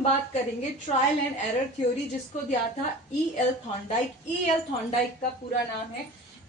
हम बात करेंगे ट्रायल एंड एरर थ्योरी, जिसको दिया था E.L. थॉर्नडाइक। E.L. थॉर्नडाइक का पूरा नाम है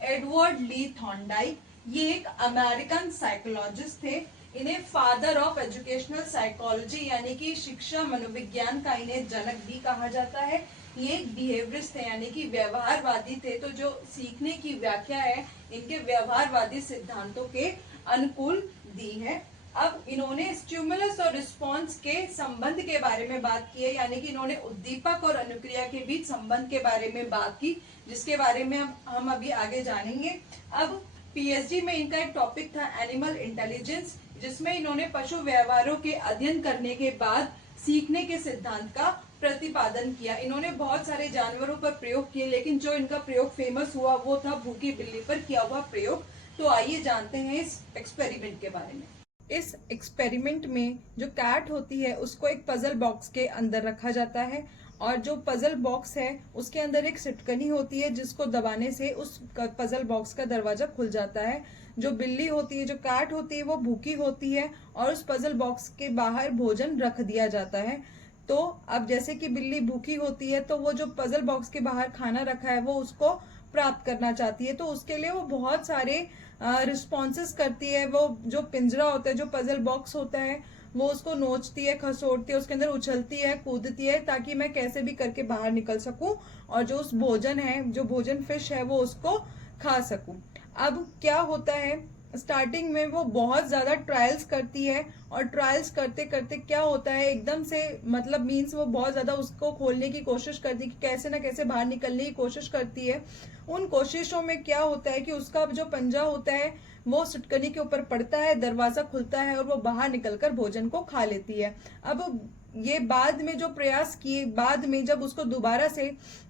एडवर्ड ली थॉर्नडाइक। ये एक अमेरिकन साइकोलॉजिस्ट थे। इन्हें फादर ऑफ एजुकेशनल साइकोलॉजी यानी कि शिक्षा मनोविज्ञान का इन्हें जनक भी कहा जाता है। ये एक बिहेवियरिस्ट थे यानी कि व्यवहारवादी थे। तो जो सीखने की व्याख्या है इनके व्यवहारवादी सिद्धांतों के अनुकूल दी है। अब इन्होंने स्टिमुलस और रिस्पॉन्स के संबंध के बारे में बात की है, यानी कि इन्होंने उद्दीपक और अनुक्रिया के बीच संबंध के बारे में बात की, जिसके बारे में हम अभी आगे जानेंगे। अब पीएचडी में इनका एक टॉपिक था एनिमल इंटेलिजेंस, जिसमें इन्होंने पशु व्यवहारों के अध्ययन करने के बाद सीखने के सिद्धांत का प्रतिपादन किया। इन्होंने बहुत सारे जानवरों पर प्रयोग किए, लेकिन जो इनका प्रयोग फेमस हुआ वो था भूखी बिल्ली पर किया हुआ प्रयोग। तो आइए जानते हैं इस एक्सपेरिमेंट के बारे में। इस एक्सपेरिमेंट में जो कैट होती है उसको एक पजल बॉक्स के अंदर रखा जाता है, और जो पजल बॉक्स है उसके अंदर एक सिटकनी होती है जिसको दबाने से उस पजल बॉक्स का दरवाजा खुल जाता है। जो बिल्ली होती है, जो कैट होती है, वो भूखी होती है और उस पजल बॉक्स के बाहर भोजन रख दिया जाता है। तो अब जैसे कि बिल्ली भूखी होती है तो वो जो पजल बॉक्स के बाहर खाना रखा है वो उसको प्राप्त करना चाहती है, तो उसके लिए वो बहुत सारे रिस्पॉन्सेस करती है। वो जो पिंजरा होता है, जो पजल बॉक्स होता है, वो उसको नोचती है, खसोटती है, उसके अंदर उछलती है, कूदती है, ताकि मैं कैसे भी करके बाहर निकल सकूं और जो उस भोजन है, जो भोजन फिश है, वो उसको खा सकूं। अब क्या होता है, स्टार्टिंग में वो बहुत ज्यादा ट्रायल्स करती है, और ट्रायल्स करते करते क्या होता है, एकदम से मतलब मीन्स वो बहुत ज्यादा उसको खोलने की कोशिश करती है कि कैसे ना कैसे बाहर निकलने की कोशिश करती है। उन कोशिशों में क्या होता है कि उसका जो पंजा होता है वो सुटकनी के ऊपर पड़ता है, दरवाजा खुलता है और वो बाहर निकलकर भोजन को खा लेती है। अब ये बाद में जो प्रयास किए, बाद में जब उसको दोबारा से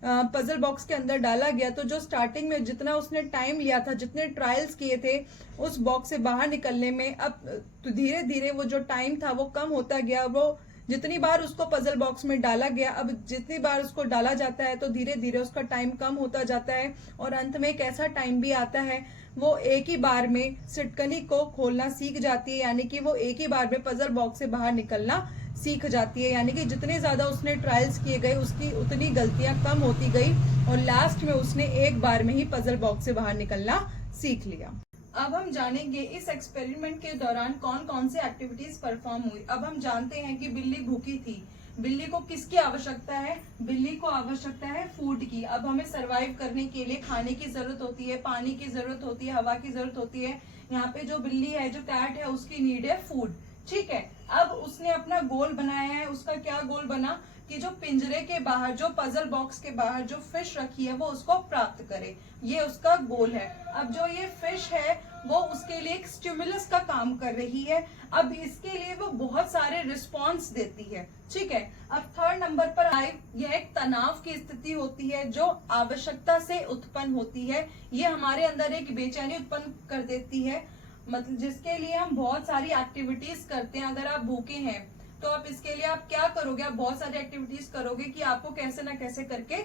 पजल बॉक्स के अंदर डाला गया, तो जो स्टार्टिंग में जितना उसने टाइम लिया था, जितने ट्रायल्स किए थे उस बॉक्स से बाहर निकलने में, अब तो धीरे धीरे वो जो टाइम था वो कम होता गया। वो जितनी बार उसको पजल बॉक्स में डाला गया, अब जितनी बार उसको डाला जाता है तो धीरे धीरे उसका टाइम कम होता जाता है, और अंत में एक ऐसा टाइम भी आता है वो एक ही बार में सिटकनी को खोलना सीख जाती है, यानी कि वो एक ही बार में पजल बॉक्स से बाहर निकलना सीख जाती है। यानी कि जितने ज्यादा उसने ट्रायल्स किए गए उसकी उतनी गलतियां कम होती गई, और लास्ट में उसने एक बार में ही पजल बॉक्स से बाहर निकलना सीख लिया। अब हम जानेंगे इस एक्सपेरिमेंट के दौरान कौन कौन से एक्टिविटीज परफॉर्म हुई। अब हम जानते हैं कि बिल्ली भूखी थी। बिल्ली को किसकी आवश्यकता है? बिल्ली को आवश्यकता है फूड की। अब हमें सरवाइव करने के लिए खाने की जरूरत होती है, पानी की जरूरत होती है, हवा की जरूरत होती है। यहाँ पे जो बिल्ली है, जो कैट है, उसकी नीड है फूड। ठीक है, अब उसने अपना गोल बनाया है। उसका क्या गोल बना कि जो पिंजरे के बाहर, जो पजल बॉक्स के बाहर जो फिश रखी है वो उसको प्राप्त करे, ये उसका गोल है। अब जो ये फिश है वो उसके लिए एक स्टिमुलस का काम कर रही है। अब इसके लिए वो बहुत सारे रिस्पॉन्स देती है। ठीक है, अब थर्ड नंबर पर आए, यह एक तनाव की स्थिति होती है जो आवश्यकता से उत्पन्न होती है। ये हमारे अंदर एक बेचैनी उत्पन्न कर देती है, मतलब जिसके लिए हम बहुत सारी एक्टिविटीज करते हैं। अगर आप भूखे हैं तो आप इसके लिए आप क्या करोगे, आप बहुत सारी एक्टिविटीज करोगे कि आपको कैसे ना कैसे करके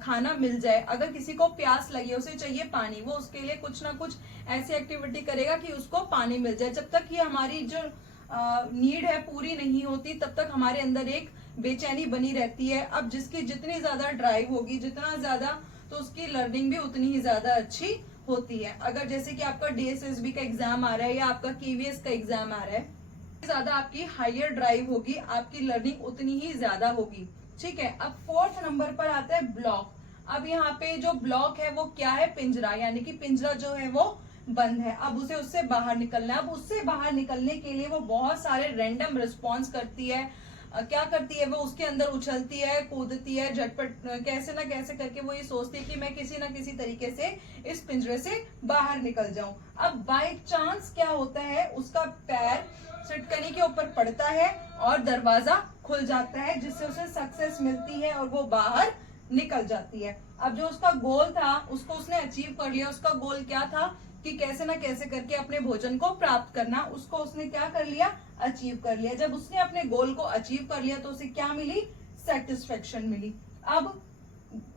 खाना मिल जाए। अगर किसी को प्यास लगी, उसे चाहिए पानी, वो उसके लिए कुछ ना कुछ ऐसी एक्टिविटी करेगा कि उसको पानी मिल जाए। जब तक ये हमारी जो नीड है पूरी नहीं होती, तब तक हमारे अंदर एक बेचैनी बनी रहती है। अब जिसकी जितनी ज्यादा ड्राइव होगी, जितना ज्यादा, तो उसकी लर्निंग भी उतनी ही ज्यादा अच्छी होती है। अगर जैसे कि आपका डीएसएसबी का एग्जाम आ रहा है या आपका केवीएस का एग्जाम आ रहा है, ज्यादा आपकी हायर ड्राइव होगी, आपकी लर्निंग उतनी ही ज्यादा होगी। ठीक है, अब फोर्थ नंबर पर आता है ब्लॉक। अब यहाँ पे जो ब्लॉक है वो क्या है? पिंजरा, यानी कि पिंजरा जो है वो बंद है। अब उसे उससे बाहर निकलना है। अब उससे बाहर निकलने के लिए वो बहुत सारे रैंडम रिस्पॉन्स करती है। क्या करती है वो? उसके अंदर उछलती है, कूदती है, झटपट कैसे ना कैसे करके वो ये सोचती है कि मैं किसी ना किसी तरीके से इस पिंजरे से बाहर निकल जाऊं। अब बाय चांस क्या होता है, उसका पैर सिटकनी के ऊपर पड़ता है और दरवाजा खुल जाता है, जिससे उसे सक्सेस मिलती है और वो बाहर निकल जाती है। अब जो उसका गोल था उसको उसने अचीव कर लिया। उसका गोल क्या था कि कैसे ना कैसे करके अपने भोजन को प्राप्त करना, उसको उसने क्या कर लिया? अचीव कर लिया। जब उसने अपने गोल को अचीव कर लिया तो उसे क्या मिली? सेटिस्फेक्शन मिली। अब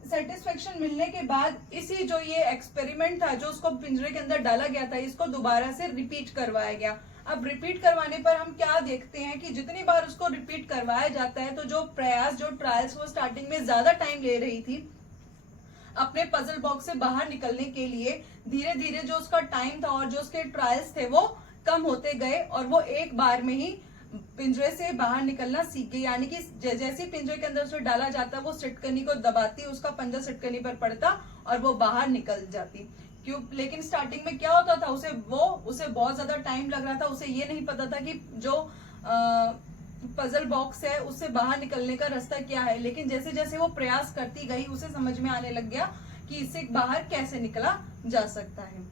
सेटिस्फेक्शन मिलने के बाद इसी जो ये एक्सपेरिमेंट था, जो उसको पिंजरे के अंदर डाला गया था, इसको दोबारा से रिपीट करवाया गया। अब रिपीट करवाने पर हम क्या देखते हैं कि जितनी बार उसको रिपीट करवाया जाता है तो जो प्रयास, जो ट्रायल्स वो स्टार्टिंग में ज्यादा टाइम ले रही थी अपने पजल बॉक्स से बाहर निकलने के लिए, धीरे धीरे जो उसका टाइम था और जो उसके ट्रायल्स थे वो कम होते गए और वो एक बार में ही पिंजरे से बाहर निकलना सीख गई। यानी कि जैसे पिंजरे के अंदर उसे डाला जाता, वो सिटकनी को दबाती, उसका पंजा सिटकनी पर पड़ता और वो बाहर निकल जाती। क्यों? लेकिन स्टार्टिंग में क्या होता था, उसे बहुत ज्यादा टाइम लग रहा था। उसे ये नहीं पता था कि जो पजल बॉक्स है उससे बाहर निकलने का रास्ता क्या है। लेकिन जैसे जैसे वो प्रयास करती गई उसे समझ में आने लग गया कि इससे बाहर कैसे निकला जा सकता है।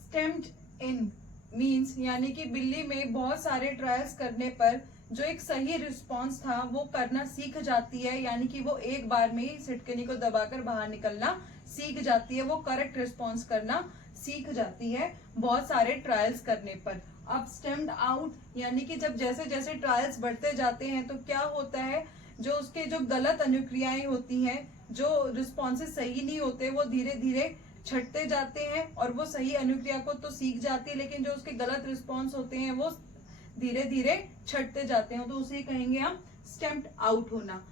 स्टेम्ड इन मीन्स यानी कि बिल्ली में बहुत सारे ट्रायल्स करने पर जो एक सही रिस्पॉन्स था वो करना सीख जाती है। यानी कि वो एक बार में ही सिटकनी को दबाकर बाहर निकलना सीख जाती है, वो करेक्ट रिस्पॉन्स करना सीख जाती है बहुत सारे ट्रायल्स करने पर। अब स्टेम्ड आउट यानी कि जब जैसे जैसे ट्रायल्स बढ़ते जाते हैं तो क्या होता है, जो उसके जो गलत अनुक्रियाएं होती हैं, जो रिस्पॉन्सेस सही नहीं होते, वो धीरे धीरे छटते जाते हैं और वो सही अनुक्रिया को तो सीख जाती है, लेकिन जो उसके गलत रिस्पॉन्स होते हैं वो धीरे धीरे छटते जाते हैं, तो उसे कहेंगे हम स्टेम्ड आउट होना।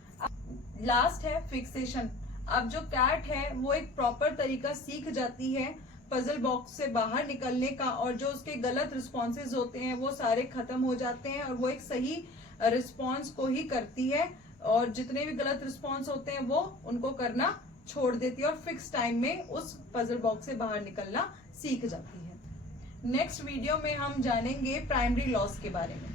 लास्ट है फिक्सेशन। अब जो कैट है वो एक प्रॉपर तरीका सीख जाती है पजल बॉक्स से बाहर निकलने का, और जो उसके गलत रिस्पॉन्सेज होते हैं वो सारे खत्म हो जाते हैं और वो एक सही रिस्पॉन्स को ही करती है, और जितने भी गलत रिस्पॉन्स होते हैं वो उनको करना छोड़ देती है और फिक्स टाइम में उस पजल बॉक्स से बाहर निकलना सीख जाती है। नेक्स्ट वीडियो में हम जानेंगे प्राइमरी लॉस के बारे में।